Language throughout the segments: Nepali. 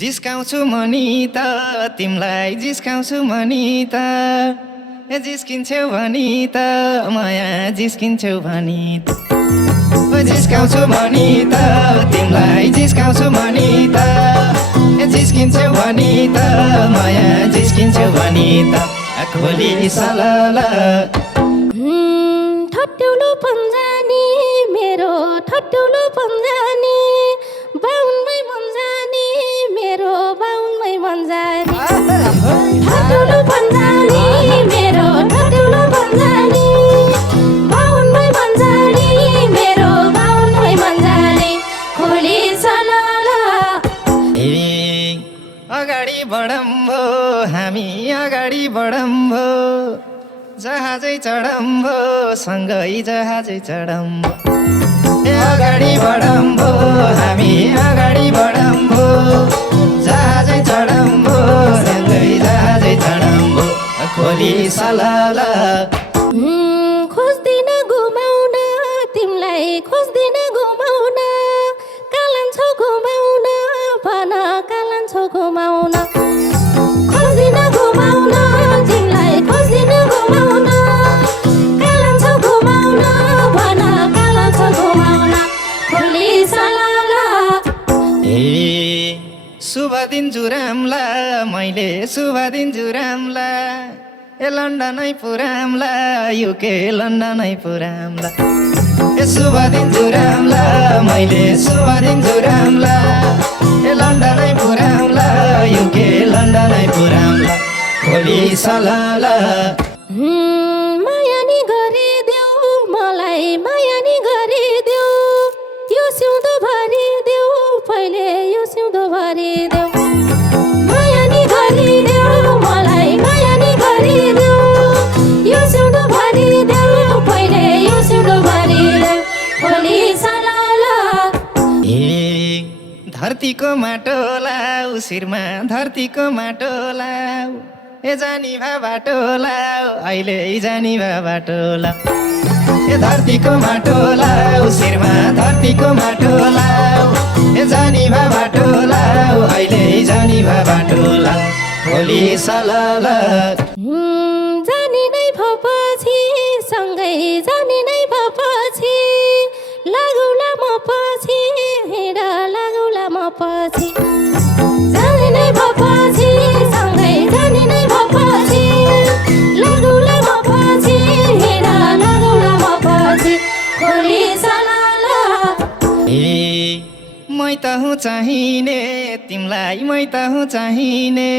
जिस्काउँछु मनी त तिमलाई जिस्काउँछु मनी त ए जिस्किन्छौ भनी त माया जिस्किन्छौ भनी त जिस्काउँछु मनी त तिमलाई जिस्काउँछु मनी त ए जिस्किन्छौ भनी त माया जिस्किन्छौ भनी त खोली सलला ठट्यौलो पन्जानी मेरो ठट्यौलो पन्जानी बाउनमै मन्जानी मेरो बाउनमै मन्जानी ठट्यौलो पन्जानी मेरो ठट्यौलो पन्जानी बाउनमै मन्जानी मेरो बाउनमै मन्जानी खोली सलला अगाडि बढम्भो हामी अगाडि बढम्भो जहाजै चढम्भो सँगै जहाजै चढम्भो ए अगाडि बढम्भो हामी अगाडि बढम्भो जहाजै चढम्भो सँगै जहाजै चढम्भो खोली सलला खोज्दिन घुमाउन तिमीलाई खोज्दिन घुमाउन कालान्छौ घुमाउन भन कालान्छौ घुमाउन खोज्दिन घुमाउन तिमीलाई खोज्दिन घुमाउन कालान्छौ घुमाउन भन कालान्छौ घुमाउन खोली सलला शुभ दिन जुरामला मैले शुभ दिन जुरामला ए लन्डनै पुरामला युके लन्डनै पुरामला ए शुभ दिन जुरामला मैले शुभ दिन जुरामला ए लन्डनै पुरामला युके लन्डनै पुरामला खोली सलला माया नि गरिदेऊ मलाई माया नि गरिदेऊ यो सिउँदो भरिदेऊ पहिले यो सिउँदो भरिदेऊ माया नि गरिदेऊ मलाई माया नि गरिदेऊ यो सिउँदो भरिदेऊ पहिले यो सिउँदो भरिदेऊ खोली सलला धरतीको माटो लाऊ शिरमा धरतीको माटो लाऊ ए जानी भा बाटो लाऊ अहिले जानी भा बाटो लाऊ ए धरतीको माटो लाऊ शिरमा धरतीको माटो लाऊ ए जानी भा बाटो लाऊ अहिले जानी भा बाटो लाऊ खोली सलला जानी नै भएपछि सँगै जानी नै भएपछि लागौला म पछि हिँड लागौला म पछि जानी नै भएपछि सँगै जानी नै भएपछि लागौला म पछि हिँड लागौला म पछि खोली सलला मै त हुँ चाहिने तिमलाई मै त हुँ चाहिने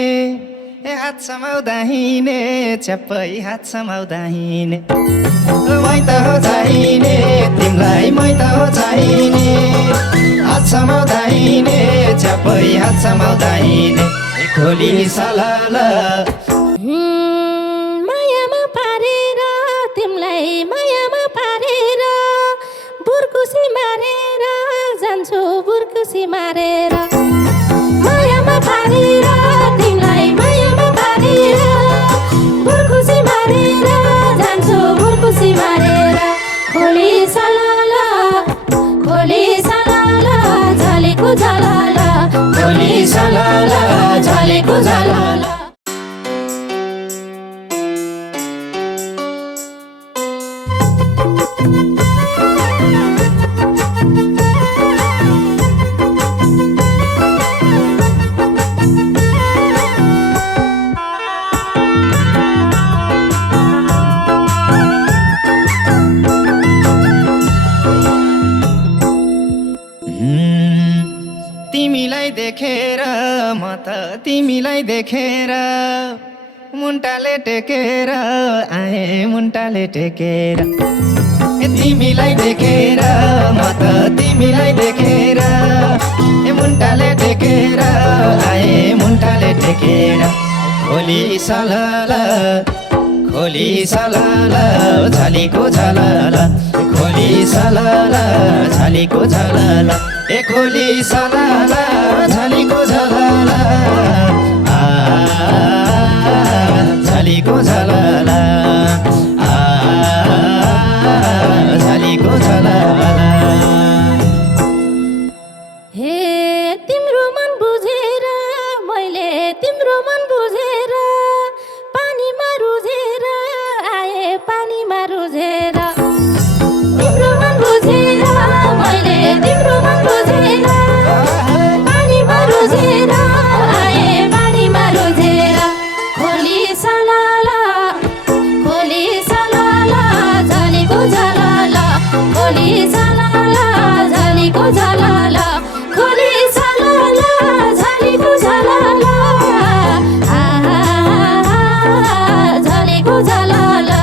ए हात समाउँदा हिँड्ने च्याप्पै हात समाउँदा हिँड्ने मै त हो चाहिने तिमलाई मै त हो चाहिने हात समाउँदा हिँड्ने च्याप्पै हात समाउँदा हिँड्ने खोली सलला मायामा पारेर तिमीलाई मायामा पारेर बुर्कुसी मारेर जान्छु बुर्कुसी मारेर मायामा पारेर तिमीलाई मायामा पारेर बुर्कुसी मारेर जान्छु बुर्कुसी मारेर खोली सलला झलेको झलला खोली सलला झलेको झलला तिमीलाई देखेर म त तिमीलाई देखेर मुन्टाले टेकेर आए मुन्टाले टेकेर ए तिमीलाई देखेर म त तिमीलाई देखेर ए मुन्टाले टेकेर आए मुन्टाले टेकेर खोली सलला झलेको झलला खोली सलला झलेको झलला ए खोली सलला झलेको झलला झलेको झलला झलेको झलला हे तिम्रो मन बुझेर मन बुझेर पानीमा रुझेर आए पानीमा रुझेर तिम्रो मन बुझेर मैले तिम्रो मन बुझेर पानीमा रुझेर आए पानीमा रुझेर खोली सलाला झलेको झलाला खोली सलाला झलेको झलाला खोली सलाला झलेको झलाला झलेको झलाला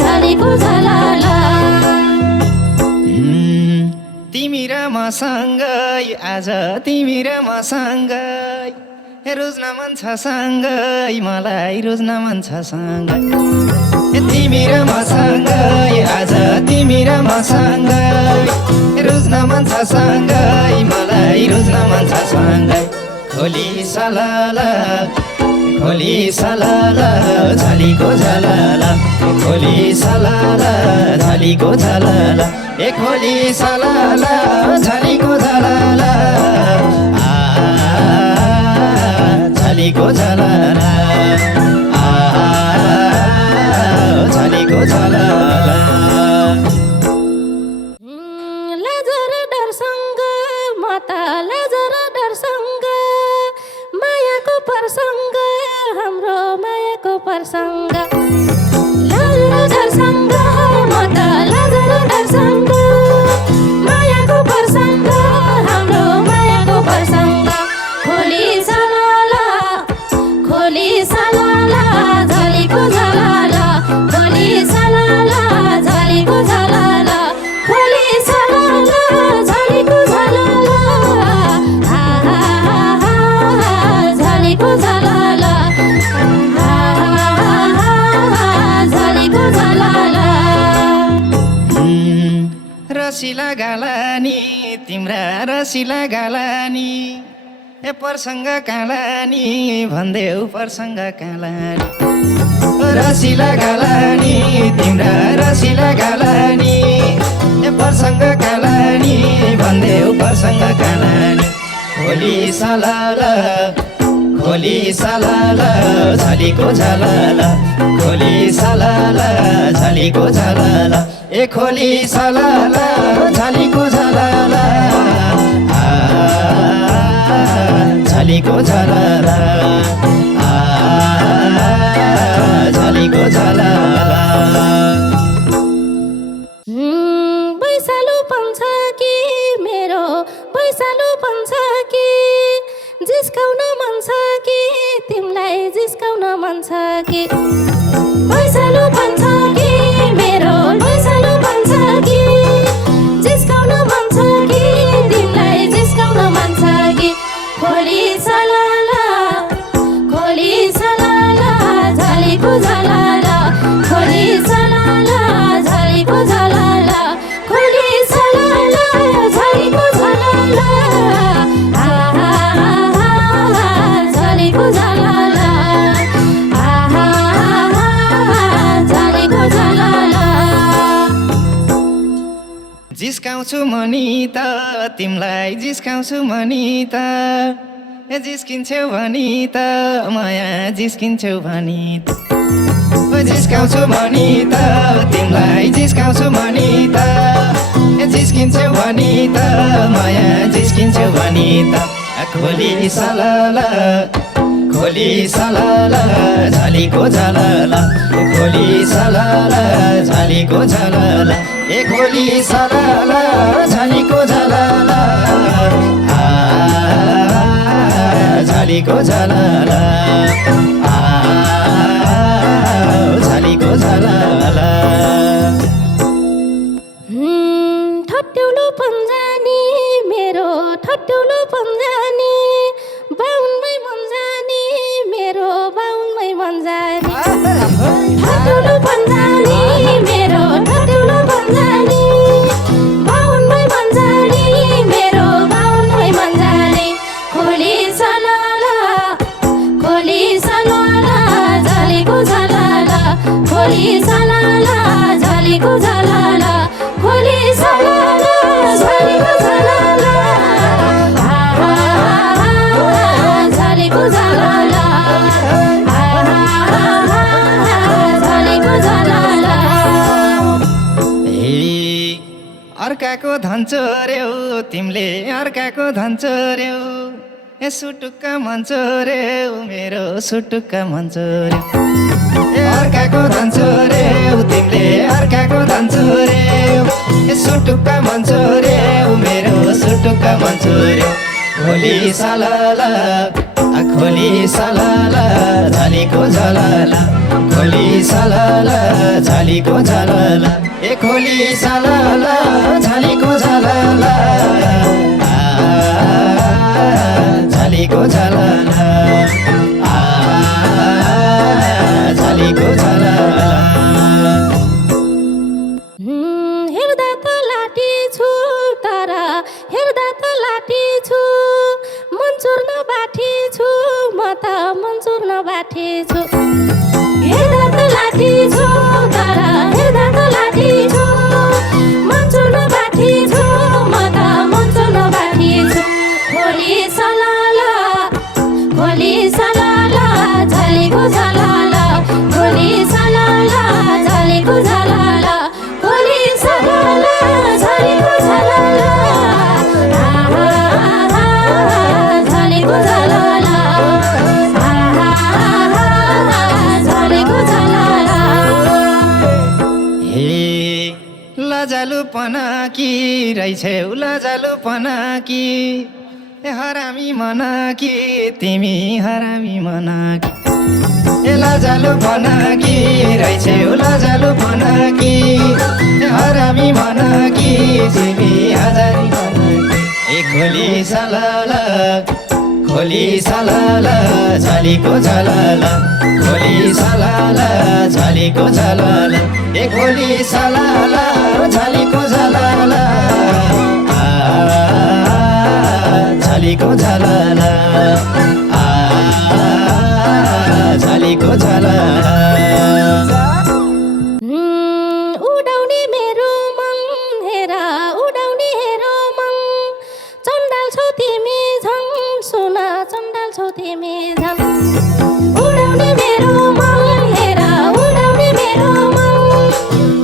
झलेको झलाला तिमी र मसँगै आज तिमी र मसँगै रोज्न मन छ सँगै मलाई रोज्न मन छ सँगै तिमी र मसँगै आज तिमी र मसँगै रोज्न मन छ सँगै मलाई रोज्न मन छ सँगै खोली सलाला झलीको झलाला खोली सलाला झलीको झलाला ए खोली सलाला झलीको झलाला झलीको झलाला झलीको झलाला लाजर डरसँग म त लाजर डरसँग मायाको प्रसङ्ग हाम्रो मायाको प्रसङ्ग लाजर डरसँग म त लाजर डरसँग मायाको प्रसङ्ग हाम्रो मायाको प्रसङ्ग खोली सलाला झलेको झलाला खोली सलाला झलेको झलाला खोली सलाला झलेको झलाला झलेको झलाला झलेको झलाला रसिला गालानी तिम्रा रसिला गालानी ए प्रसङ्ग कालानी भन्देऊ प्रसङ्ग कालानी रसिला गालानी तिम्रा रसिला गालानी ए प्रसङ्ग कालानी भन्देऊ प्रसङ्ग कालानी खोली सलाला झलीको झलाला खोली सलाला झलीको झलाला ए खोली सलाला झलीको झलाला झलीको झलाला झलीको झलाला बैसालु पन्छ कि मेरो बैसालु पन्छ कि जिस्काउन मन छ कि तिमीलाई जिस्काउन मन छ कि बैसालु पन्छ कि मेरो बैसालु पन्छ कि जिस्काउन मन छ कि तिमीलाई जिस्काउन मन छ कि खोली सलाला झलेको झलाला खोली सलाला झलेको झलाला खोली सलाला झलेको झलाला झलेको झलाला झलेको झलाला जिस्काउँछु मनी त तिमीलाई जिस्काउँछु मनी त ए जिस्किन्छौ भनी त माया जिस्किन्छौ भनी त जिस्काउँछु भनी त तिमीलाई जिस्काउँछु भनी त ए जिस्किन्छौ भनी त माया जिस्किन्छौ भनी त खोली सलाला झलीको झलाला खोली सलाला झलीको झलाला ए खोली सलाला झलीको झलाला झलीको झलाला झलीको झलाला ठट्यौलो पन्जानी मेरो ठट्यौलो पन्जानी बाहुनमै मन्जानी मेरो बाहुनमै मन्जानी ठट्यौलो पन्जानी मेरो ठट्यौलो पन्जानी बाहुनमै मन्जानी मेरो बाहुनमै मन्जानी खोली सलाला झलेको झलाला खोली सलाला झलेको झलाला खोली सलाला झलेको झलाला अर्काको धन चोर्यौ तिमीले अर्काको धन चोर्यौ ए सुटुक्क मन चोर्यौ मेरो सुटुक्क मन चोर्यौ ए अर्काको धन चोर्यौ तिमीले अर्काको धन चोर्यौ ए सुटुक्क मन चोर्यौ मेरो सुटुक्क मन चोर्यौ खोली सलाला खोली सलाला झालीको झलाला खोली सलाला झालीको झलाला ए खोली सलाला झालीको झलाला झालीको झलाला झालीको झलाला हेर्दा त लाटी छु तारा हेर्दा त लाटी छु मन चोर्न बाठी छु म त मन चोर्न बाठी छु हेर्दा त लाटी छु तारा हेर्दा त लाटी छु मन चोर्न बाठी छु म त मन चोर्न बाठी छु खोली सलाला झलेको झलाला खोली सलाला झलेको झलाला खोली सलाला झलेको झलाला झलेको झलाला झलेको झलाला हे लजालु पनाकी रहेछौ लजालु पनाकी ए हरामी मनाकी तिमी हरामी मनाकी ए लजालु पनाकी रहेछौ लजालु पनाकी ए हरामी मनाकी तिमी हजारी मनाकी ए खोली सलाला झालीको झलाला खोली सलाला झालीको झलाला ए खोली सलाला झालीको झलाला झालीको झलाला झालीको झलाला उडाउने मेरो मन हेरा उडाउने हेरो मन चण्डाल छौ तिमी झन् सुना चण्डाल छौ तिमी झन् उडाउने मेरो मन हेरा उडाउने मेरो मन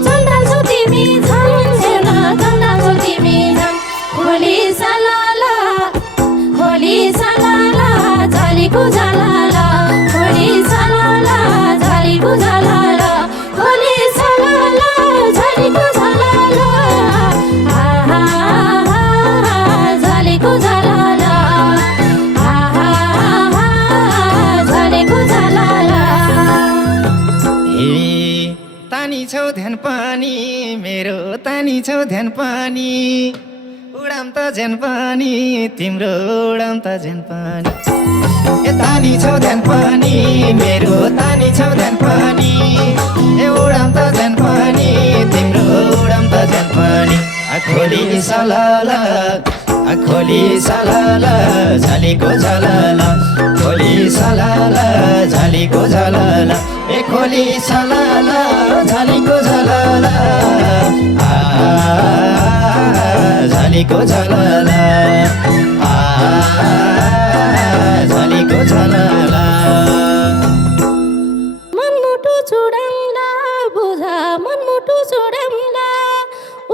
चण्डाल छौ तिमी झन् सुना चण्डाल छौ तिमी झन् खोली सलाला झालीको झलाला खोली सलाला झालीको झलाला खोली सलाला झालीको झलाला झालीको झलाला झालीको झलाला हे तानी छौ ध्यान पानी मेरो तानी छौ ध्यान पानी उडाम त झ्यान पानी तिम्रो उडाम त झ्यान पानी ए तानी छौ ध्यान पानी मेरो तानी छौ ध्यान पानी ए उडाम त झ्यान पानी तिम्रो उडाम त झ्यान पानी खोली सलाला झालीको झलाला खोली सलाला झालीको झलाला ए खोली सलाला झालीको झलाला झालीको झलाला झालीको झलाला मनमुटु चुडाङ्ला बुझा मनमुटु चुडाङ्ला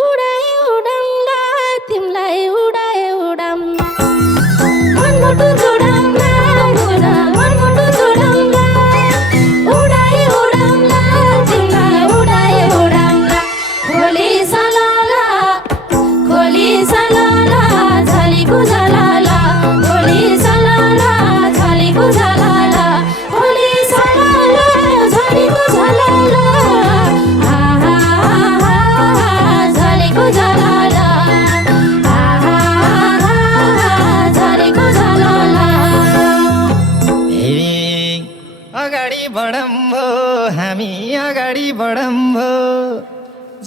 उडाए उडाङ्ला तिमलाई उडाए उडाम मनमुटु चुडाङ्ला बुझा मनमुटु चुडाङ्ला उडाए उडाङ्ला तिमलाई उडाए उडाङ्ला खोली सलाला झालीको झलाला खोली सलाला झालीको झलाला खोली सलाला झालीको झलाला झालीको झलाला झालीको झलाला अगाडि बढौँ भो हामी अगाडि बढौँ भो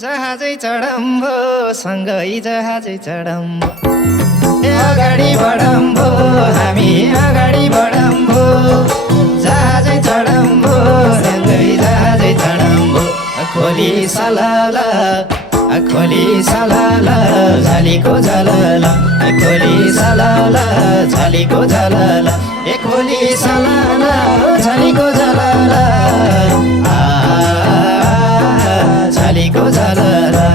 जहाजै चढौँ भो सँगै जहाजै चढौँ भो ए अगाडि बढौँ भो हामी अगाडि बढौँ भो जहाजै चढौँ भो सँगै जहाजै चढौँ भो खोली सलाला झालीको झलाला खोली सलाला झालीको झलाला ए खोली सलाला झालीको झलाला झालीको झलाला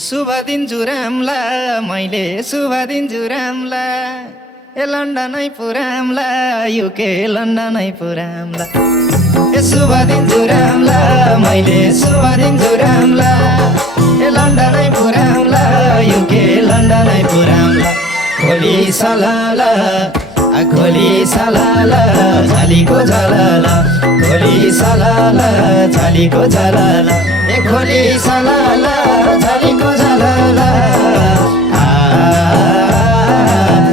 शुभ दिन्छु रामला मैले शुभ दिन्छु रामला ए लन्डनै पुरामला युके लन्डनै पुरामला ए शुभ दिन्छु रामला मैले शुभ दिन्छु रामला ए लन्डनै पुरामला युके लन्डनै पुरामला खोली सलाला खोली सलाला झालीको झलाला खोली सलाला झालीको झलाला ए खोली सलाला झालीको झलाला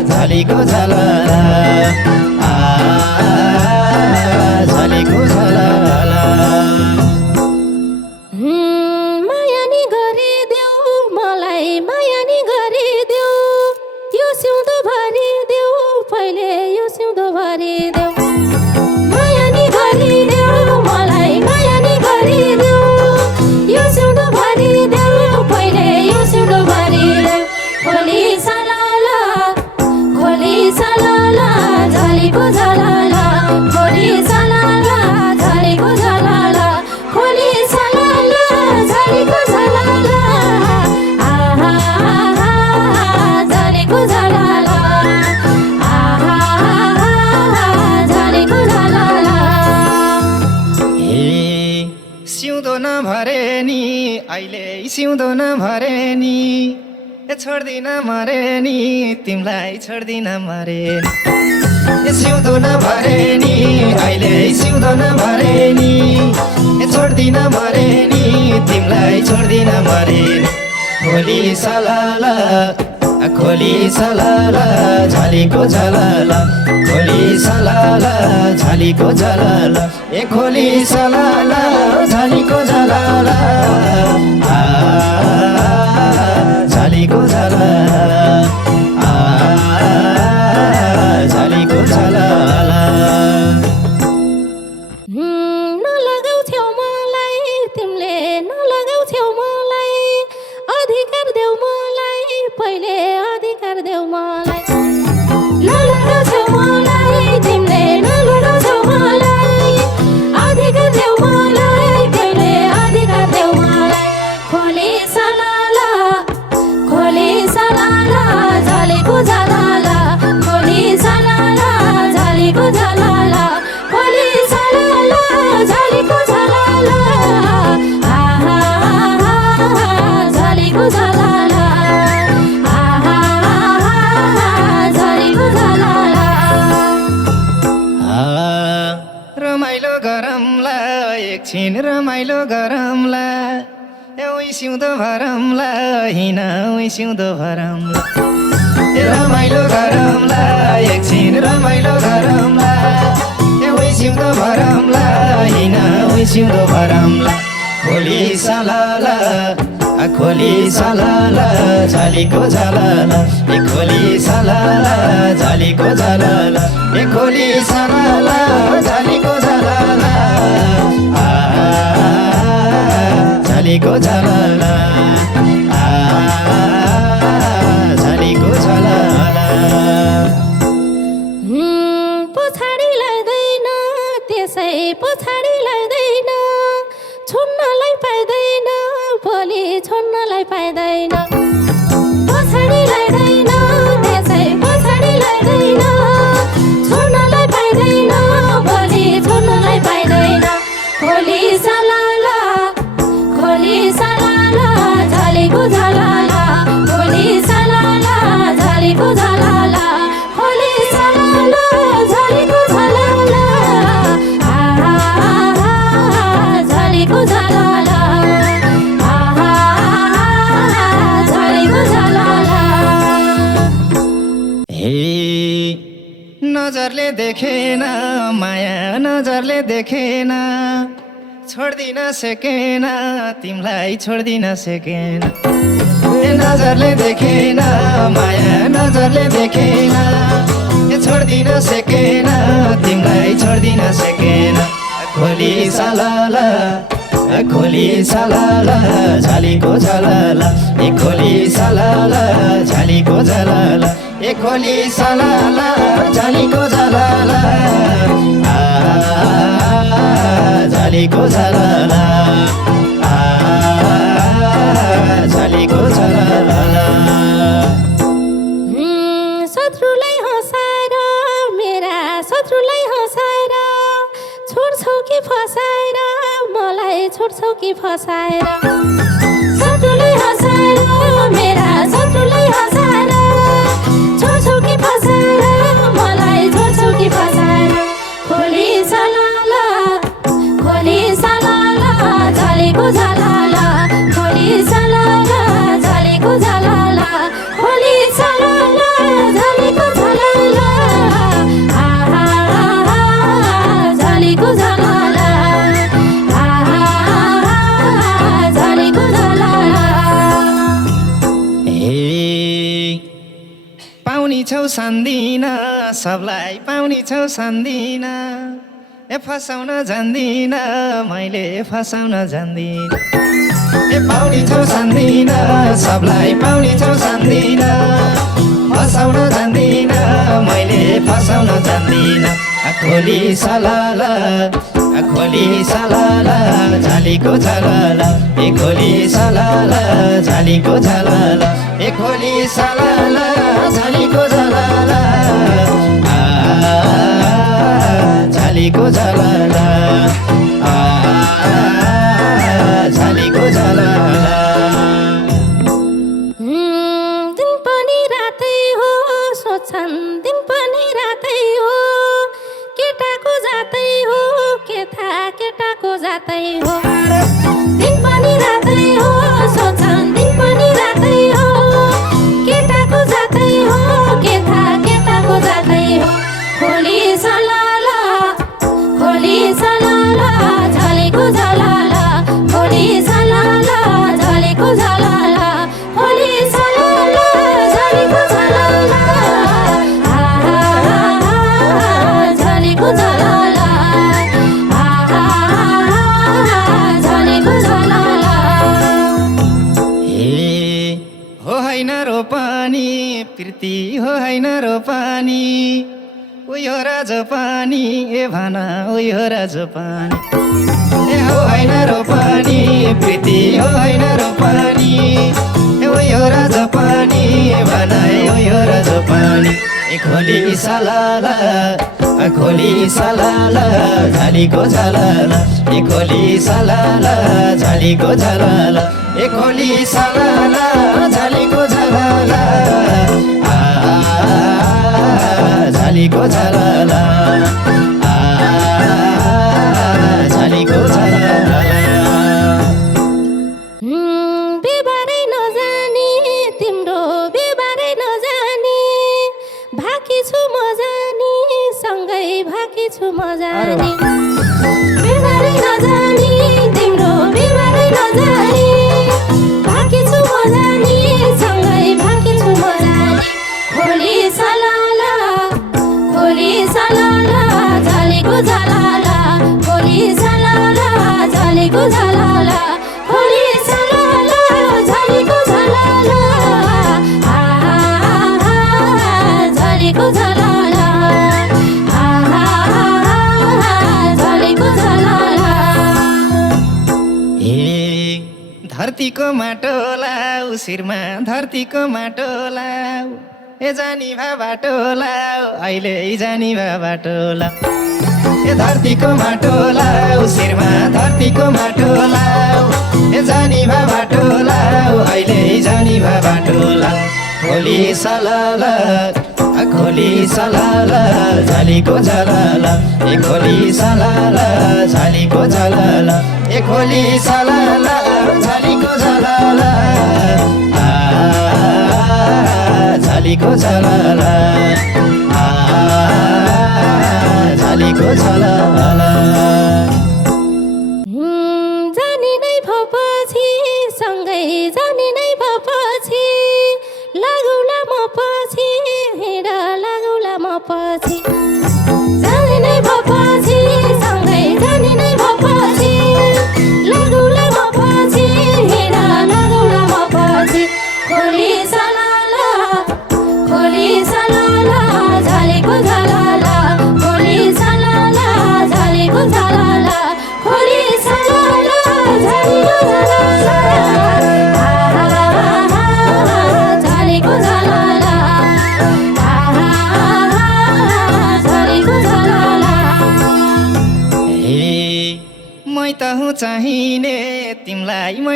झालीको झलाला झालीको झलाला माया नि गरिदेऊ मलाई माया नि गरिदेऊ यो सिउँदो भरिदेऊ पहिले यो सिउँदो भरिदेऊ माया नि गरिदेऊ मलाई माया नि गरिदेऊ यो सिउँदो भरिदेऊ पहिले यो सिउँदो भरिदेऊ खोली सलाला झालीको झलाला खोली सलाला झालीको झलाला खोली सलाला झालीको झलाला आहा झालीको झलाला आहा झालीको झलाला ए सिउँदो नभरे नि अहिले सिउँदो नभरे नि ए छोड्दिन मरे नि तिमीलाई छोड्दिन मरे नि ए सिउँदो नभरे नि अहिले सिउँदो नभरे नि ए छोड्दिन मरे नि तिमीलाई छोड्दिन मरे नि खोली सलाला झालीको झलाला खोली सलाला झालीको झलाला ए खोली सलाला झालीको झलाला झालीको झलाला झालीको झलाला नलगाउ छेउ मलाई तिमीले नलगाउ छेउ मलाई अधिकार देऊ मलाई पहिले अधिकार देऊ मलाई नलगाउ छेउ मलाई तिमीले नलगाउ छेउ मलाई अधिकार देऊ मलाई पहिले अधिकार देऊ मलाई खोली सलाला झालीको झलाला खोली सलाला झालीको झलाला खोली सलाला झालीको झलाला आहा झालीको झलाला आहा झालीको झलाला रमाइलो गरमला एकछिन रमाइलो गरमला ए सिउँदो भरमला हिँड सिउँदो भरमला ए रमाइलो गरमला एकछिन रमाइलो गरमला ए सिउँदो भरमला हिँड सिउँदो भरमला खोली सलाला झालीको झलाला ए खोली सलाला झालीको झलाला ए खोली सलाला झालीको झलाला झालीको झलाला झालीको झलाला पछाडि लाग्दैन त्यसै पछाडि लाग्दैन छोड्नलाई पाइँदैन भोलि छोड्नलाई पाइँदैन पछाडि लाग्दैन त्यसै पछाडि लाग्दैन छोड्नलाई पाइँदैन भोलि छोड्नलाई पाइँदैन खोली सलाला झालीको झलाला खोली सलाला झालीको झलाला खोली सलाला झालीको झलाला आहा झालीको झलाला आहा झालीको झलाला हे नजरले देखेन माया नजरले देखेन छोड्दिन सकेन तिमीलाई छोड्दिन सकेन ए नजरले देखेन माया नजरले देखेन ए छोड्दिन सकेन तिमीलाई छोड्दिन सकेन खोली सलाला झालीको झलाला ए खोली सलाला झालीको झलाला ए खोली सलाला झालीको झलाला झालीको झलाला झालीको झलाला फसाएर शत्रुलाई हँसाएर मेरा शत्रुलाई हँसाएर छोड्छौ कि फसाएर मलाई छोड्छौ कि फसाएर खोली सलाला झलेको झलाला खोली सलाला झलेको झलाला खोली सलाला झलेको झलाला आहा झलेको झलाला आहा झलेको झलाला ए पाउनी छौ सान्दिन सबलाई पाउनी छौ सान्दिन ए फसाउन जान्दिन मैले फसाउन जान्दिन ए पाउनी छौ सान्दिन सबलाई पाउनी छौ सान्दिन फसाउन जान्दिन मैले फसाउन जान्दिन खोली सलाला झालीको झलाला ए खोली सलाला झालीको झलाला ए खोली सलाला झालीको झलाला झालीको झलाला झालीको झलाला दिन पनि रातै हो सोच्छन् दिन पनि रातै हो केटाको जातै हो के थाहा केटाको जातै हो दिन पनि रातै हो सोच्छन् दिन पनि रातै हो केटाको जातै हो के थाहा केटाको जातै हो खोली सलाला झलेको झलाला खोली सलाला झलेको झलाला खोली सलाला झलेको झलाला आहा झलेको झलाला आहा झलेको झलाला ए हो हैन रोपानी प्रीति हो हैन रोपानी उयो राजपानी ए भाना उयो राजपानी ए हो हैन रोपानी प्रीति हो हैन रोपानी ए उयो राजपानी ए भाना ए उयो राजपानी ए खोली सलाला झालीको झलाला ए खोली सलाला झालीको झलाला ए खोली सलाला झालीको झलाला झालीको झलाला झालीको झलाला बिबारै नजानी तिम्रो बिबारै नजानी भाकी छु म जानी सँगै भाकी छु म जानी बिबारै नजानी तिम्रो बिबारै नजानी भाकी छु म जानी सँगै भाकी छु म जानी खोली सलाला झलेको झलाला खोली सलाला झलेको झलाला खोली सलाला झलेको झलाला आहा झलेको झलाला आहा झलेको झलाला ए धरतीको माटो लाउ शिरमा धरतीको माटो लाउ ए जानी भा बाटो लाउ अहिले जानी भा बाटो लाउ ए धरतीको माटो लाउ शिरमा धरतीको माटो लाउ ए जानी भा बाटो लाउ अहिले जानी भा बाटो लाउ खोली सलाला झालीको झलाला ए खोली सलाला झालीको झलाला ए खोली सलाला झालीको झलाला झालीको झलाला झालीको झलाला जानी नै भएपछि सँगै जानी नै भएपछि लागौला म पछि हिँड लागौला म पछि जानी नै भएपछि सँगै जानी नै भएपछि लागौला म पछि हिँड लागौला म पछि खोली सलाला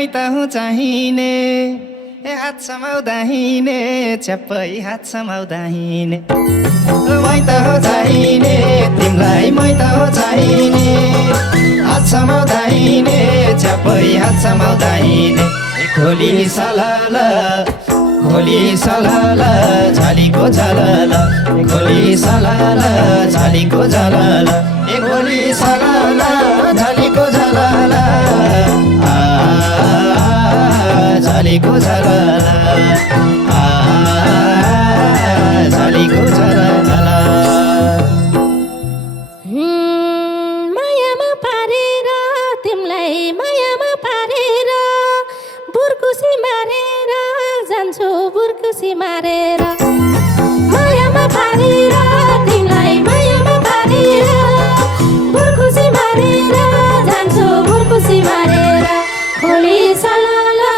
मै त हुँ चाहिने ए हात समाउँदा हिँड्ने च्याप्पै हात समाउँदा हिँड्ने मै त हुँ चाहिने तिमीलाई मै त हुँ चाहिने हात समाउँदा हिँड्ने च्याप्पै हात समाउँदा हिँड्ने खोली सलाला झालीको झलला खोली सलाला झालीको झलला ए खोली सलाला झालीको झलला झालीको झलला झालीको झलला मायामा पारेर तिमीलाई मायामा पारेर बुर्कुसी मारेर जान्छु बुर्कुसी मारेर मायामा पारेर तिमीलाई मायामा पारेर बुर्कुसी मारेर जान्छु बुर्कुसी मारेर खोली सलाला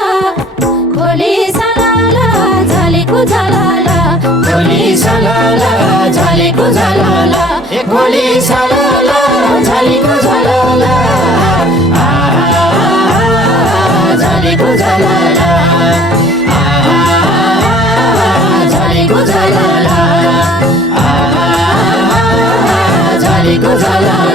झलेको झलाला खोली सलाला झालीको झलला ए खोली सलाला झालीको झलला झालीको झलला झालीको झलला झालीको झलला